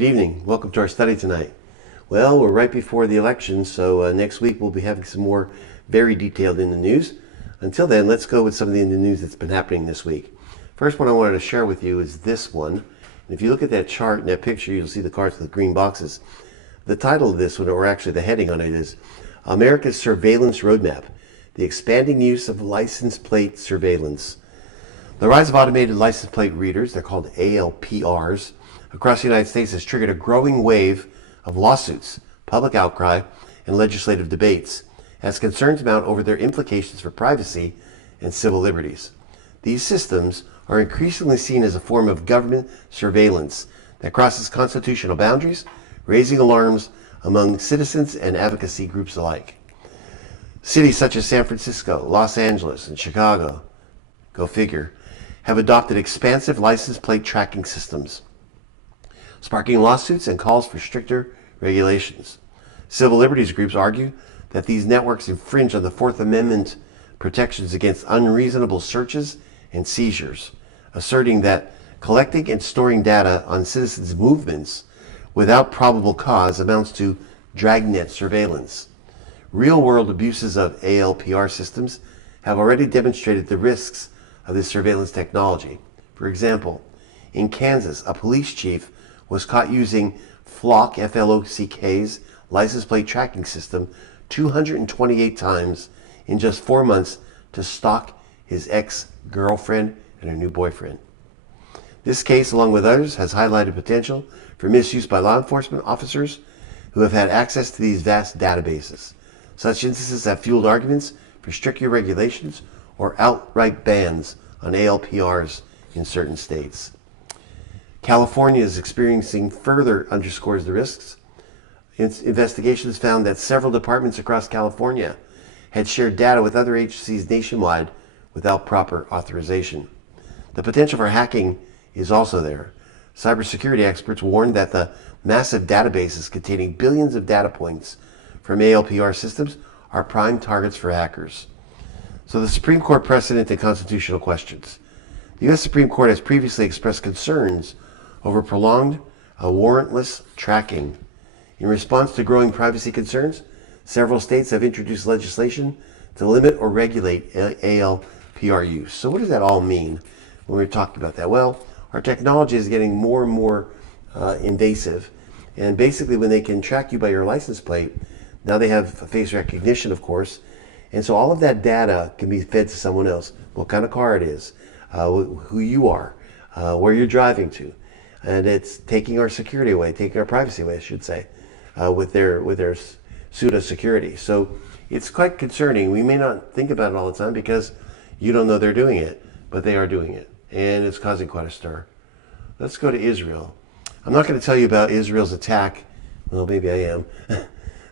Good evening. Welcome to our study tonight. Well, we're right before the election, so next week we'll be having some more very detailed in the news. Until then, let's go with some of the in the news that's been happening this week. First one I wanted to share with you is this one. And if you look at that chart and that picture, you'll see the cards with the green boxes. The title of this one, or actually the heading on it, is America's Surveillance Roadmap, the expanding use of license plate surveillance. The rise of automated license plate readers, they're called ALPRs, across the United States has triggered a growing wave of lawsuits, public outcry, and legislative debates as concerns mount over their implications for privacy and civil liberties. These systems are increasingly seen as a form of government surveillance that crosses constitutional boundaries, raising alarms among citizens and advocacy groups alike. Cities such as San Francisco, Los Angeles, and Chicago, go figure, have adopted expansive license plate tracking systems, sparking lawsuits and calls for stricter regulations. Civil liberties groups argue that these networks infringe on the Fourth Amendment protections against unreasonable searches and seizures, asserting that collecting and storing data on citizens' movements without probable cause amounts to dragnet surveillance. Real-world abuses of ALPR systems have already demonstrated the risks of this surveillance technology. For example, in Kansas, a police chief was caught using Flock, F-L-O-C-K's license plate tracking system 228 times in just 4 months to stalk his ex-girlfriend and her new boyfriend. This case, along with others, has highlighted potential for misuse by law enforcement officers who have had access to these vast databases. Such instances have fueled arguments for stricter regulations or outright bans on ALPRs in certain states. California is experiencing further underscores the risks. Investigations found that several departments across California had shared data with other agencies nationwide without proper authorization. The potential for hacking is also there. Cybersecurity experts warned that the massive databases containing billions of data points from ALPR systems are prime targets for hackers. So the Supreme Court precedent and constitutional questions. The U.S. Supreme Court has previously expressed concerns over prolonged, warrantless tracking. In response to growing privacy concerns, several states have introduced legislation to limit or regulate ALPR use. So what does that all mean when we're talking about that? Well, our technology is getting more and more invasive. And basically when they can track you by your license plate, now they have face recognition, of course. And so all of that data can be fed to someone else. What kind of car it is, who you are, where you're driving to. And it's taking our security away, taking our privacy away, I should say, with their pseudo security. So it's quite concerning. We may not think about it all the time because you don't know they're doing it, but they are doing it, and it's causing quite a stir. Let's go to Israel. I'm not going to tell you about Israel's attack. Well, maybe I am.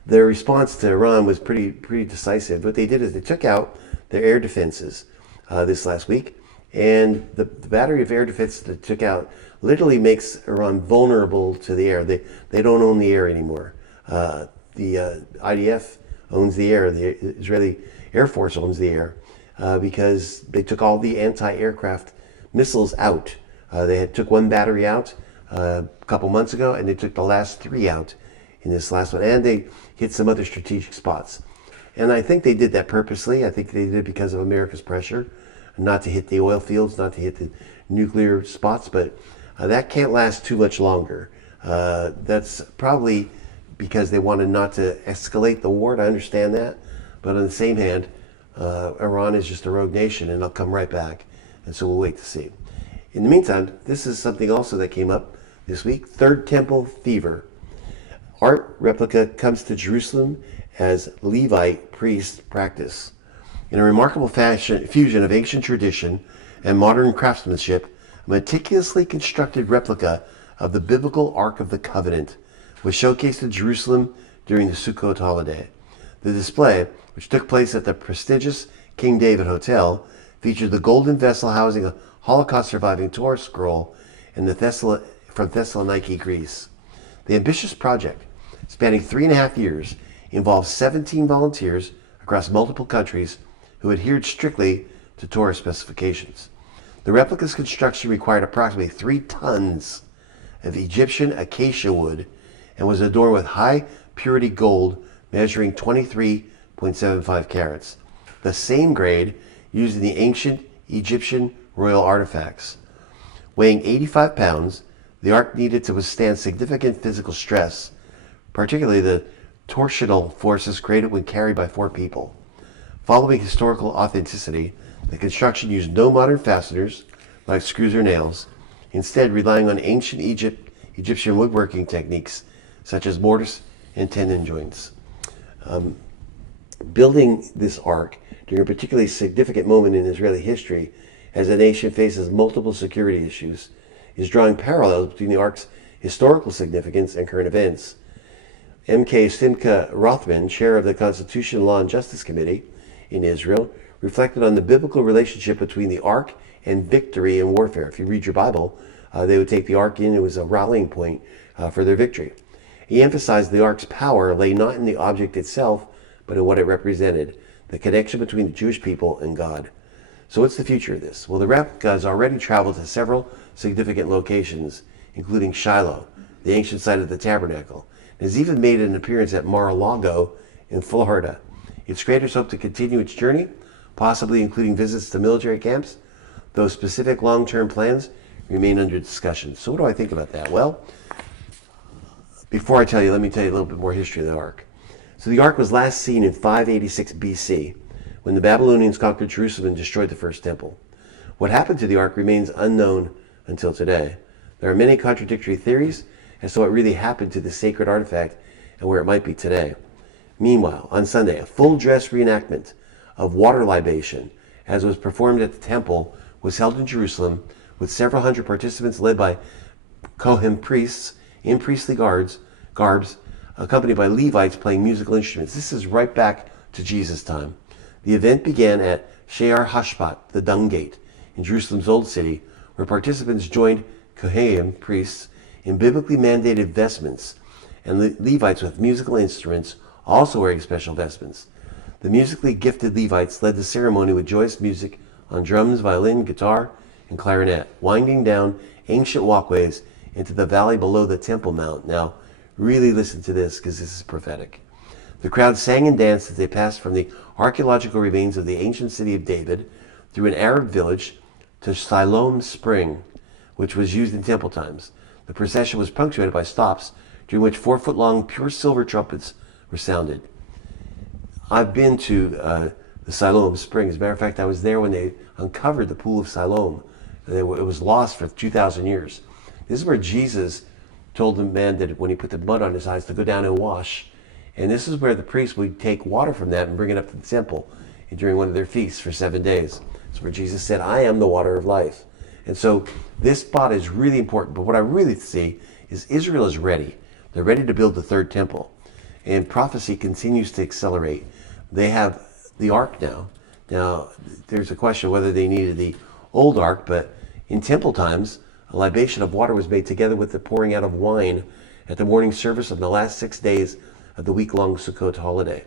Their response to Iran was pretty decisive. What they did is they took out their air defenses this last week, and the battery of air defense that took out literally makes Iran vulnerable to the air. They don't own the air anymore. The IDF owns the air. The Israeli Air Force owns the air because they took all the anti-aircraft missiles out. They took one battery out a couple months ago, and they took the last 3 out in this last one. And they hit some other strategic spots. And I think they did that purposely. I think they did it because of America's pressure, not to hit the oil fields, not to hit the nuclear spots, but that can't last too much longer. That's probably because they wanted not to escalate the war, and I understand that. But on the same hand, Iran is just a rogue nation, and they'll come right back. And so we'll wait to see. In the meantime, this is something also that came up this week, Third Temple fever. Art replica comes to Jerusalem as Levite priest practice. In a remarkable fusion of ancient tradition and modern craftsmanship, a meticulously constructed replica of the biblical Ark of the Covenant was showcased in Jerusalem during the Sukkot holiday. The display, which took place at the prestigious King David Hotel, featured the golden vessel housing a Holocaust-surviving Torah scroll from Thessaloniki, Greece. The ambitious project, spanning 3.5 years, involved 17 volunteers across multiple countries who adhered strictly to Torah specifications. The replica's construction required approximately 3 tons of Egyptian acacia wood and was adorned with high purity gold measuring 23.75 carats, the same grade used in the ancient Egyptian royal artifacts. Weighing 85 pounds, the ark needed to withstand significant physical stress, particularly the torsional forces created when carried by 4 people. Following historical authenticity, the construction used no modern fasteners like screws or nails, instead relying on ancient Egyptian woodworking techniques such as mortise and tenon joints. Building this ark during a particularly significant moment in Israeli history, as the nation faces multiple security issues, is drawing parallels between the ark's historical significance and current events. M.K. Simcha Rothman, chair of the Constitution, Law, and Justice Committee in Israel, reflected on the biblical relationship between the ark and victory in warfare. If you read your Bible, they would take the ark in. It was a rallying point for their victory. He emphasized the ark's power lay not in the object itself, but in what it represented, the connection between the Jewish people and God. So what's the future of this? Well, the replica has already traveled to several significant locations, including Shiloh, the ancient site of the tabernacle, and has even made an appearance at Mar-a-Lago in Florida. Its creators hope to continue its journey, possibly including visits to military camps, though specific long-term plans remain under discussion. So what do I think about that? Well, before I tell you, let me tell you a little bit more history of the ark. So the ark was last seen in 586 BC, when the Babylonians conquered Jerusalem and destroyed the first temple. What happened to the ark remains unknown until today. There are many contradictory theories as to what really happened to the sacred artifact and where it might be today. Meanwhile, on Sunday, a full-dress reenactment of water libation, as was performed at the temple, was held in Jerusalem with several hundred participants led by Kohen priests in priestly garbs, accompanied by Levites playing musical instruments. This is right back to Jesus' time. The event began at She'ar Hashpat, the Dung Gate, in Jerusalem's Old City, where participants joined Kohen priests in biblically mandated vestments and Levites with musical instruments also wearing special vestments. The musically gifted Levites led the ceremony with joyous music on drums, violin, guitar, and clarinet, winding down ancient walkways into the valley below the Temple Mount. Now, really listen to this because this is prophetic. The crowd sang and danced as they passed from the archaeological remains of the ancient city of David through an Arab village to Siloam Spring, which was used in temple times. The procession was punctuated by stops during which 4-foot-long pure silver trumpets were sounded. I've been to the Siloam Spring. As a matter of fact, I was there when they uncovered the pool of Siloam. It was lost for 2,000 years. This is where Jesus told the man that when he put the mud on his eyes to go down and wash. And this is where the priests would take water from that and bring it up to the temple during one of their feasts for 7 days. It's where Jesus said, I am the water of life. And so this spot is really important. But what I really see is Israel is ready. They're ready to build the third temple. And prophecy continues to accelerate. They have the ark now. Now, there's a question whether they needed the old ark, but in temple times, a libation of water was made together with the pouring out of wine at the morning service of the last 6 days of the week-long Sukkot holiday.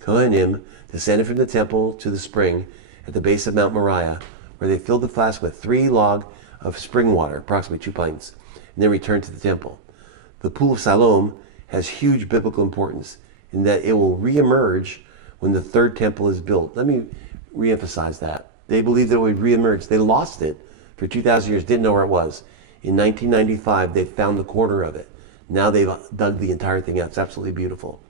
Kohanim descended from the temple to the spring at the base of Mount Moriah, where they filled the flask with 3 log of spring water, approximately 2 pints, and then returned to the temple. The pool of Siloam has huge biblical importance in that it will reemerge when the third temple is built. Let me reemphasize that. They believed that it would reemerge. They lost it for 2,000 years, didn't know where it was. In 1995, they found the corner of it. Now they've dug the entire thing out. It's absolutely beautiful.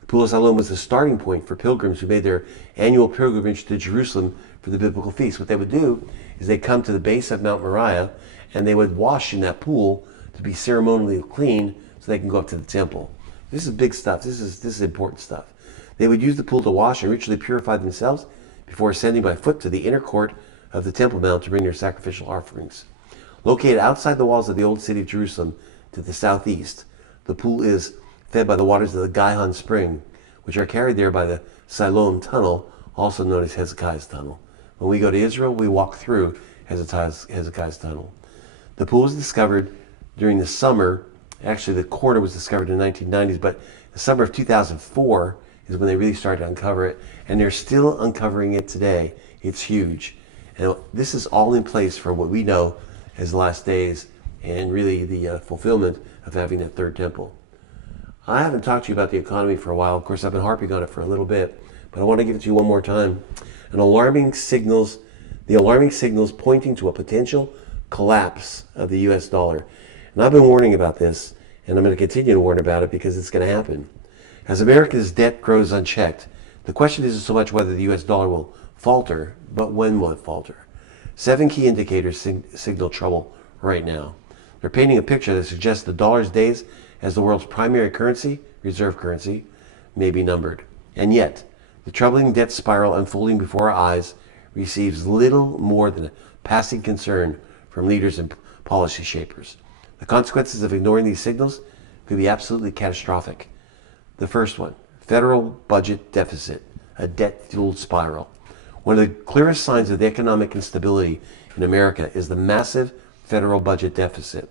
The Pool of Siloam was the starting point for pilgrims who made their annual pilgrimage to Jerusalem for the biblical feast. What they would do is they'd come to the base of Mount Moriah and they would wash in that pool to be ceremonially clean so they can go up to the temple. This is big stuff. This is important stuff. They would use the pool to wash and ritually purify themselves before ascending by foot to the inner court of the Temple Mount to bring their sacrificial offerings. Located outside the walls of the old city of Jerusalem to the southeast, the pool is fed by the waters of the Gihon Spring, which are carried there by the Siloam Tunnel, also known as Hezekiah's Tunnel. When we go to Israel, we walk through Hezekiah's Tunnel. The pool was discovered during the summer. Actually, the corner was discovered in the 1990s, but the summer of 2004 is when they really started to uncover it, and they're still uncovering it today. It's huge. And this is all in place for what we know as the last days and really the fulfillment of having that third temple. I haven't talked to you about the economy for a while. Of course, I've been harping on it for a little bit, but I want to give it to you one more time. The alarming signals pointing to a potential collapse of the US dollar. And I've been warning about this, and I'm going to continue to warn about it because it's going to happen. As America's debt grows unchecked, the question isn't so much whether the US dollar will falter, but when will it falter? 7 key indicators signal trouble right now. They're painting a picture that suggests the dollar's days as the world's primary currency, reserve currency, may be numbered. And yet, the troubling debt spiral unfolding before our eyes receives little more than a passing concern from leaders and policy shapers. The consequences of ignoring these signals could be absolutely catastrophic. The first one, federal budget deficit, a debt-fueled spiral. One of the clearest signs of the economic instability in America is the massive federal budget deficit.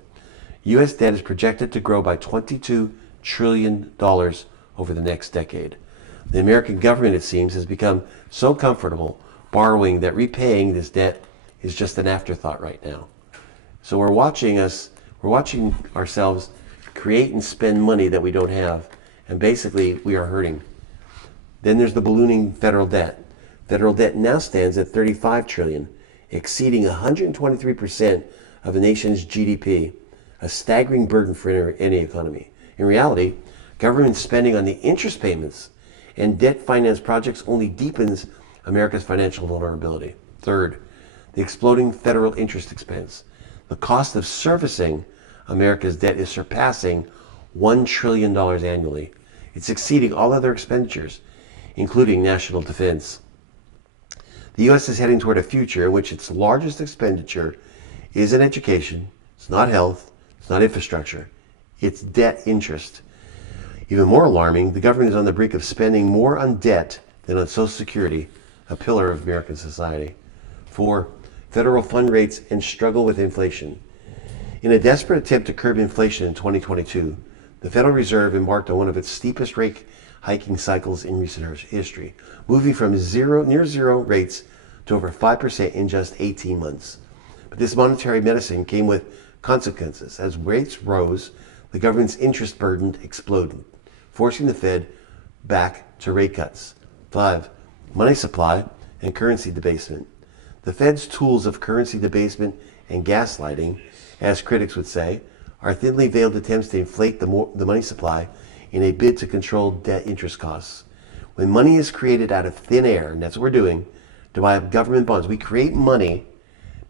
U.S. debt is projected to grow by $22 trillion over the next decade. The American government, it seems, has become so comfortable borrowing that repaying this debt is just an afterthought right now. So we're watching ourselves create and spend money that we don't have, and basically we are hurting. Then there's the ballooning federal debt. Federal debt now stands at $35 trillion, exceeding 123% of the nation's GDP, a staggering burden for any economy. In reality, government spending on the interest payments and debt finance projects only deepens America's financial vulnerability. Third, the exploding federal interest expense. The cost of servicing America's debt is surpassing $1 trillion annually. It's exceeding all other expenditures, including national defense. The U.S. is heading toward a future in which its largest expenditure isn't education, it's not health, it's not infrastructure, it's debt interest. Even more alarming, the government is on the brink of spending more on debt than on Social Security, a pillar of American society. 4. Federal fund rates and struggle with inflation. In a desperate attempt to curb inflation in 2022, the Federal Reserve embarked on one of its steepest rate hiking cycles in recent history, moving from near zero rates to over 5% in just 18 months. But this monetary medicine came with consequences. As rates rose, the government's interest burden exploded, forcing the Fed back to rate cuts. 5. Money supply and currency debasement. The Fed's tools of currency debasement and gaslighting, as critics would say, are thinly veiled attempts to inflate the money supply in a bid to control debt interest costs. When money is created out of thin air, and that's what we're doing, to buy up government bonds, we create money,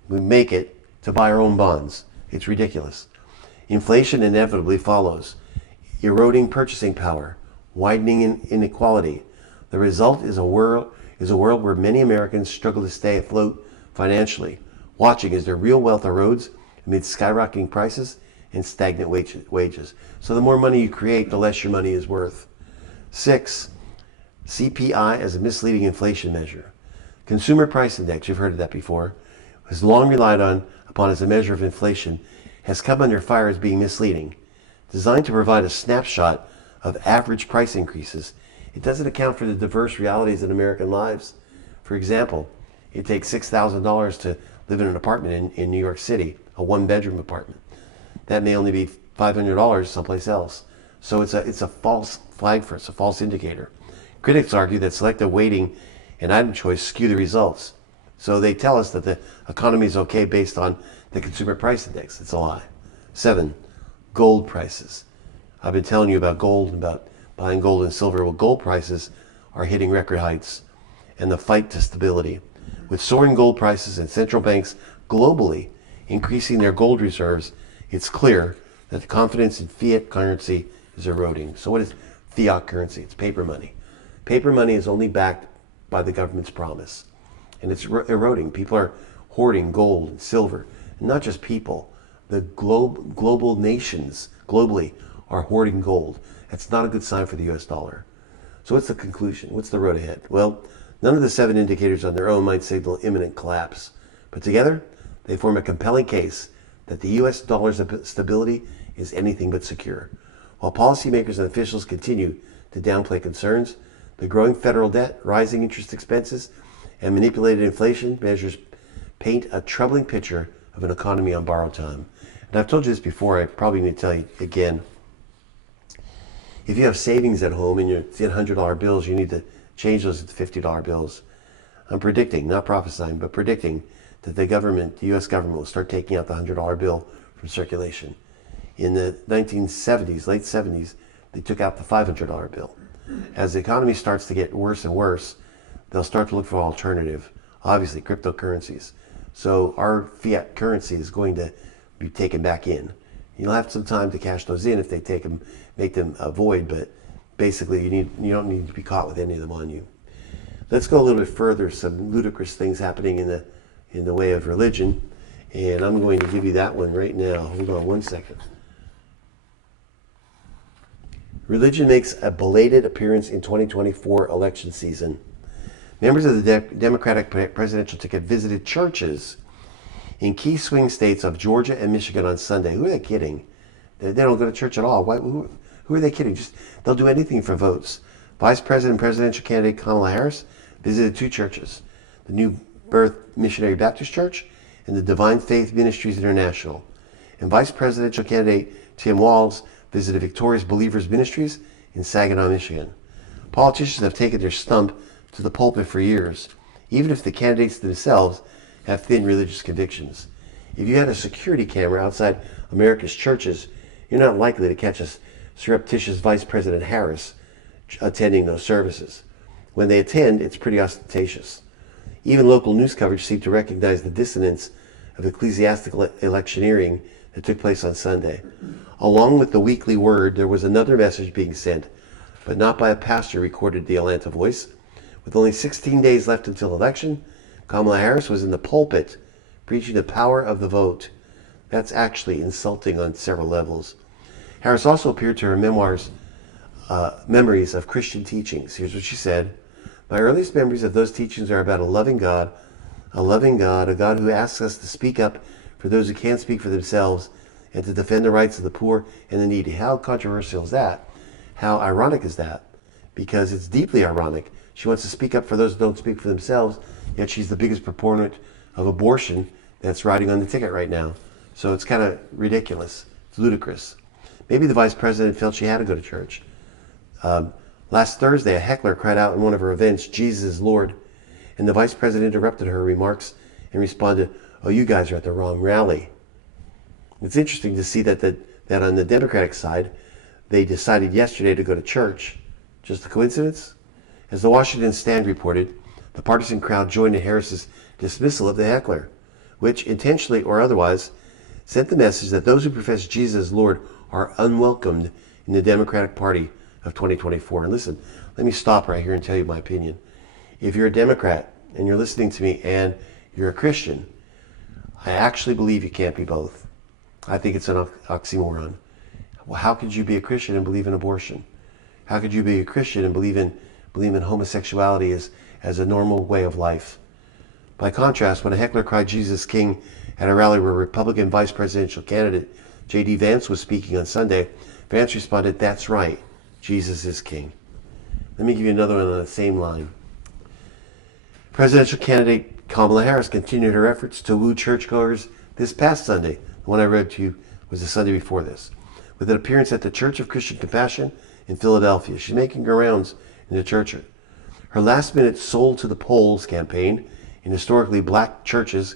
we make it to buy our own bonds. It's ridiculous. Inflation inevitably follows, eroding purchasing power, widening inequality. The result is a world where many Americans struggle to stay afloat financially, watching as their real wealth erodes amid skyrocketing prices and stagnant wages. So the more money you create, the less your money is worth. 6. CPI as a misleading inflation measure. Consumer Price Index, you've heard of that before, has long relied upon as a measure of inflation, has come under fire as being misleading. Designed to provide a snapshot of average price increases, it doesn't account for the diverse realities in American lives. For example, it takes $6,000 to live in an apartment in New York City, a one-bedroom apartment. That may only be $500 someplace else. So it's a false flag for us, a false indicator. Critics argue that selective weighting and item choice skew the results. So they tell us that the economy is okay based on the Consumer Price Index. It's a lie. 7. Gold prices. I've been telling you about gold and about buying gold and silver. Well, gold prices are hitting record heights, and the fight to stability. With soaring gold prices and central banks globally increasing their gold reserves, it's clear that the confidence in fiat currency is eroding. So what is fiat currency? It's paper money. Paper money is only backed by the government's promise, and it's eroding. People are hoarding gold and silver, and not just people. The global nations globally are hoarding gold. That's not a good sign for the US dollar. So what's the conclusion? What's the road ahead? Well, none of the 7 indicators on their own might signal imminent collapse, but together they form a compelling case that the US dollar's stability is anything but secure. While policymakers and officials continue to downplay concerns, the growing federal debt, rising interest expenses, and manipulated inflation measures paint a troubling picture of an economy on borrowed time. And I've told you this before, I probably need to tell you again. If you have savings at home and you're getting $100 bills, you need to change those to $50 bills. I'm predicting, not prophesying, but predicting that the U.S. government will start taking out the $100 bill from circulation. In the 1970s, late 70s, they took out the $500 bill. As the economy starts to get worse and worse, they'll start to look for an alternative, obviously cryptocurrencies. So our fiat currency is going to be taken back in. You'll have some time to cash those in if they make them void, but basically you don't need to be caught with any of them on you. Let's go a little bit further. Some ludicrous things happening in the way of religion, and I'm going to give you that one right now. Hold on one second. Religion makes a belated appearance in 2024 election season. Members of the Democratic presidential ticket visited churches in key swing states of Georgia and Michigan on Sunday. Who are they kidding? They don't go to church at all. Who are they kidding? They'll do anything for votes. Vice President and presidential candidate Kamala Harris visited two churches, the New Birth Missionary Baptist Church and the Divine Faith Ministries International. And Vice Presidential candidate Tim Walz visited Victorious Believers Ministries in Saginaw, Michigan. Politicians have taken their stump to the pulpit for years, even if the candidates themselves have thin religious convictions. If you had a security camera outside America's churches, you're not likely to catch a surreptitious Vice President Harris attending those services. When they attend, it's pretty ostentatious. Even local news coverage seemed to recognize the dissonance of ecclesiastical electioneering that took place on Sunday. Along with the weekly word, there was another message being sent, but not by a pastor, recorded the Atlanta Voice. With only 16 days left until election, Kamala Harris was in the pulpit preaching the power of the vote. That's actually insulting on several levels. Harris also appeared to her memoirs, Memories of Christian Teachings. Here's what she said. My earliest memories of those teachings are about a loving God, a God who asks us to speak up for those who can't speak for themselves and to defend the rights of the poor and the needy. How controversial is that? How ironic is that? Because it's deeply ironic. She wants to speak up for those who don't speak for themselves, yet she's the biggest proponent of abortion that's riding on the ticket right now. So it's kind of ridiculous. It's ludicrous. Maybe the vice president felt she had to go to church. Last Thursday, a heckler cried out in one of her events, "Jesus is Lord," and the vice president interrupted her remarks and responded, "Oh, you guys are at the wrong rally." It's interesting to see that on the Democratic side, they decided yesterday to go to church. Just a coincidence? As the Washington Stand reported, the partisan crowd joined in Harris's dismissal of the heckler, which, intentionally or otherwise, sent the message that those who profess Jesus as Lord are unwelcomed in the Democratic Party of 2024. And listen, let me stop right here and tell you my opinion. If you're a Democrat and you're listening to me and you're a Christian, I actually believe you can't be both. I think it's an oxymoron. Well, how could you be a Christian and believe in abortion? How could you be a Christian and believe in homosexuality as a normal way of life? By contrast, when a heckler cried Jesus King at a rally where Republican vice presidential candidate J.D. Vance was speaking on Sunday, Vance responded, "That's right, Jesus is King." Let me give you another one on the same line. Presidential candidate Kamala Harris continued her efforts to woo churchgoers this past Sunday. The one I read to you was the Sunday before this, with an appearance at the Church of Christian Compassion in Philadelphia. She's making her rounds in the church. Her last-minute Sold to the Polls campaign in historically black churches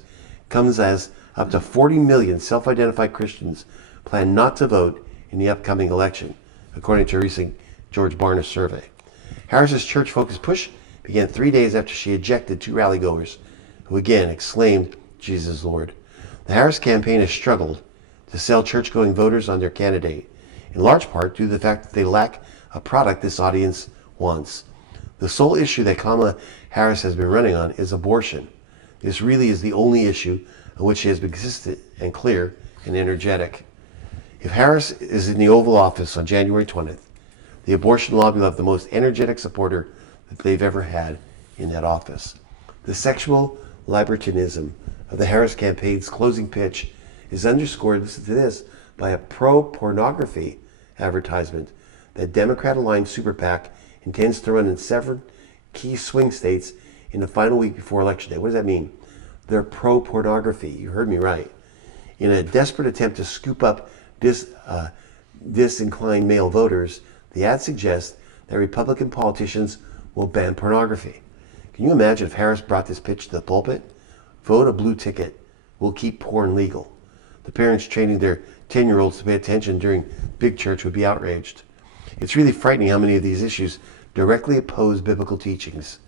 comes as up to 40 million self-identified Christians plan not to vote in the upcoming election, according to a recent George Barna survey. Harris's church-focused push began 3 days after she ejected two rallygoers who again exclaimed, "Jesus Lord." The Harris campaign has struggled to sell church-going voters on their candidate, in large part due to the fact that they lack a product this audience wants. The sole issue that Kamala Harris has been running on is abortion. This really is the only issue on which she has been consistent and clear and energetic. If Harris is in the Oval Office on January 20th, the abortion lobby will have the most energetic supporter that they've ever had in that office. The sexual libertinism of the Harris campaign's closing pitch is underscored, listen to this, by a pro-pornography advertisement that Democrat-aligned super PAC intends to run in 7 key swing states in the final week before Election Day. What does that mean? They're pro-pornography. You heard me right. In a desperate attempt to scoop up disinclined male voters, the ad suggests that Republican politicians will ban pornography. Can you imagine if Harris brought this pitch to the pulpit? Vote a blue ticket. We'll keep porn legal. The parents training their 10-year-olds to pay attention during big church would be outraged. It's really frightening how many of these issues directly oppose biblical teachings.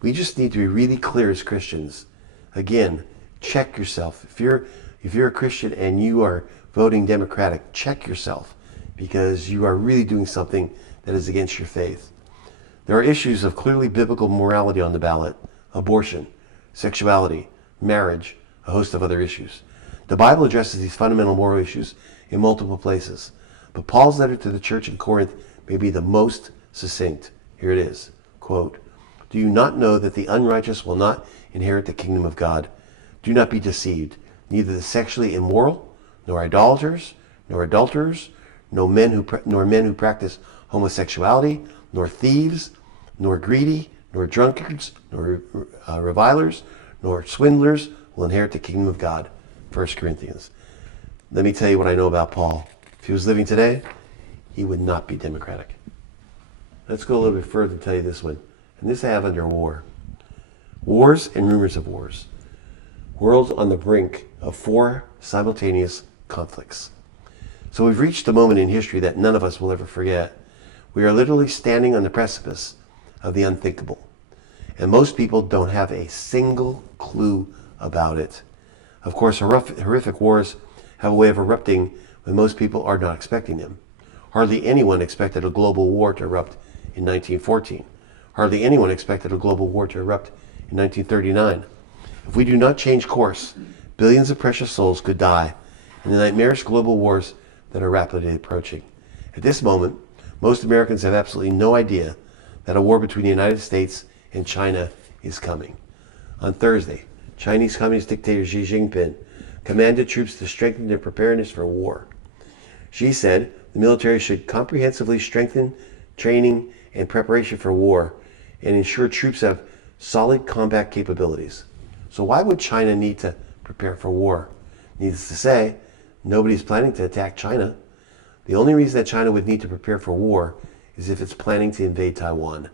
We just need to be really clear as Christians. Again, check yourself. If you're a Christian and you are voting Democratic, check yourself, because you are really doing something that is against your faith. There are issues of clearly biblical morality on the ballot: abortion, sexuality, marriage, a host of other issues. The Bible addresses these fundamental moral issues in multiple places, but Paul's letter to the church in Corinth may be the most succinct. Here it is, quote, "Do you not know that the unrighteous will not inherit the kingdom of God? Do not be deceived. Neither the sexually immoral, nor idolaters, nor adulterers, nor men who practice homosexuality, nor thieves, nor greedy, nor drunkards, nor revilers, nor swindlers will inherit the kingdom of God." 1 Corinthians. Let me tell you what I know about Paul. If he was living today, he would not be democratic. Let's go a little bit further and tell you this one. And this I have under war. Wars and rumors of wars. Worlds on the brink of 4 simultaneous conflicts. So we've reached a moment in history that none of us will ever forget. We are literally standing on the precipice of the unthinkable. And most people don't have a single clue about it. Of course, horrific wars have a way of erupting when most people are not expecting them. Hardly anyone expected a global war to erupt in 1914. Hardly anyone expected a global war to erupt in 1939. If we do not change course, billions of precious souls could die in the nightmarish global wars that are rapidly approaching. At this moment, most Americans have absolutely no idea that a war between the United States and China is coming. On Thursday, Chinese Communist dictator Xi Jinping commanded troops to strengthen their preparedness for war. Xi said the military should comprehensively strengthen training and preparation for war and ensure troops have solid combat capabilities. So why would China need to prepare for war? Needless to say, nobody's planning to attack China. The only reason that China would need to prepare for war is if it's planning to invade Taiwan.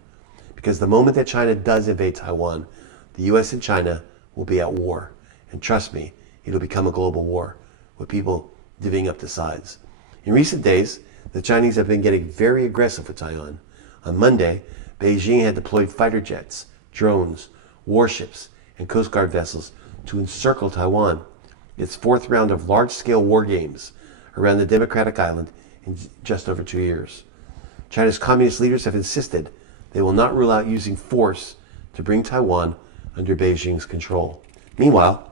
Because the moment that China does invade Taiwan, the US and China will be at war. And trust me, it'll become a global war with people divvying up the sides. In recent days, the Chinese have been getting very aggressive with Taiwan. On Monday, Beijing had deployed fighter jets, drones, warships, and Coast Guard vessels to encircle Taiwan. Its 4th round of large-scale war games around the democratic island in just over 2 years. China's communist leaders have insisted they will not rule out using force to bring Taiwan under Beijing's control. Meanwhile,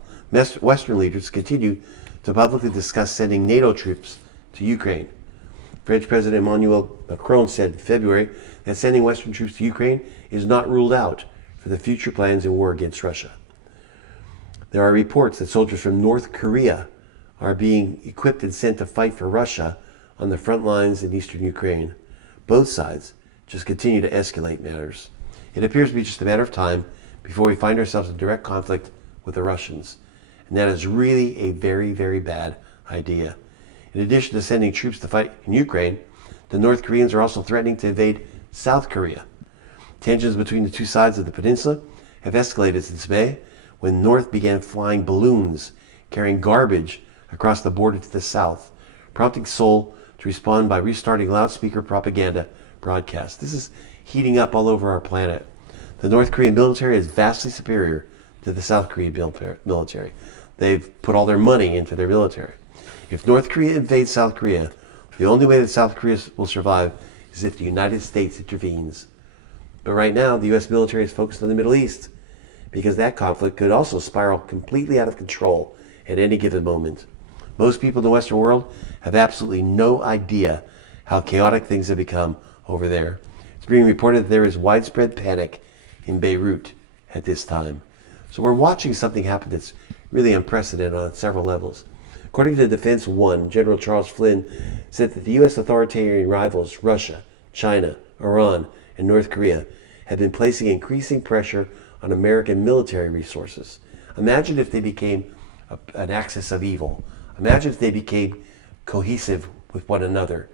Western leaders continue to publicly discuss sending NATO troops to Ukraine. French President Emmanuel Macron said in February that sending Western troops to Ukraine is not ruled out for the future plans in war against Russia. There are reports that soldiers from North Korea are being equipped and sent to fight for Russia on the front lines in eastern Ukraine. Both sides just continue to escalate matters. It appears to be just a matter of time before we find ourselves in direct conflict with the Russians. And that is really a very, very bad idea. In addition to sending troops to fight in Ukraine, the North Koreans are also threatening to invade South Korea. Tensions between the two sides of the peninsula have escalated since May, when North began flying balloons carrying garbage across the border to the south, prompting Seoul to respond by restarting loudspeaker propaganda broadcasts. This is heating up all over our planet. The North Korean military is vastly superior to the South Korean military. They've put all their money into their military. If North Korea invades South Korea, the only way that South Korea will survive is if the United States intervenes. But right now, the U.S. military is focused on the Middle East, because that conflict could also spiral completely out of control at any given moment. Most people in the Western world have absolutely no idea how chaotic things have become over there. It's being reported that there is widespread panic in Beirut at this time. So we're watching something happen that's really unprecedented on several levels. According to Defense One, General Charles Flynn said that the U.S. authoritarian rivals, Russia, China, Iran, and North Korea, have been placing increasing pressure on American military resources. Imagine if they became an axis of evil, Imagine if they became cohesive with one another.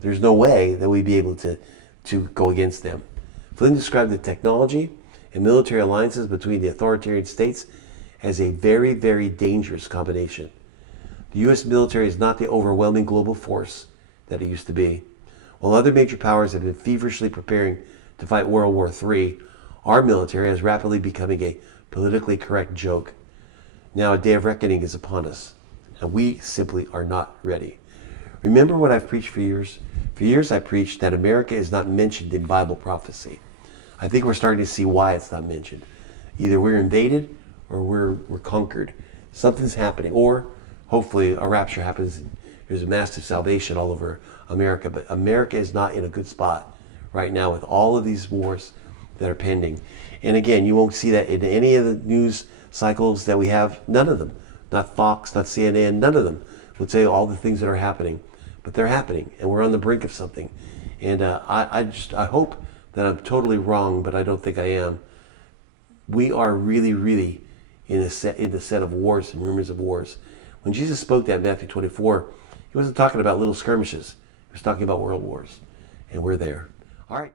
There's no way that we'd be able to go against them. Flynn described the technology and military alliances between the authoritarian states as a very, very dangerous combination. The U.S. military is not the overwhelming global force that it used to be. While other major powers have been feverishly preparing to fight World War III, our military is rapidly becoming a politically correct joke. Now a day of reckoning is upon us, and we simply are not ready. Remember what I've preached for years? For years I preached that America is not mentioned in Bible prophecy. I think we're starting to see why it's not mentioned. Either we're invaded or we're conquered. Something's happening, or hopefully a rapture happens and there's a massive salvation all over America. But America is not in a good spot right now with all of these wars that are pending. And again, you won't see that in any of the news cycles that we have. None of them. Not Fox, not CNN, none of them would say all the things that are happening. But they're happening, and we're on the brink of something. And I hope that I'm totally wrong, but I don't think I am. We are really, really in the set of wars and rumors of wars. When Jesus spoke that in Matthew 24, he wasn't talking about little skirmishes. He was talking about world wars, and we're there. All right.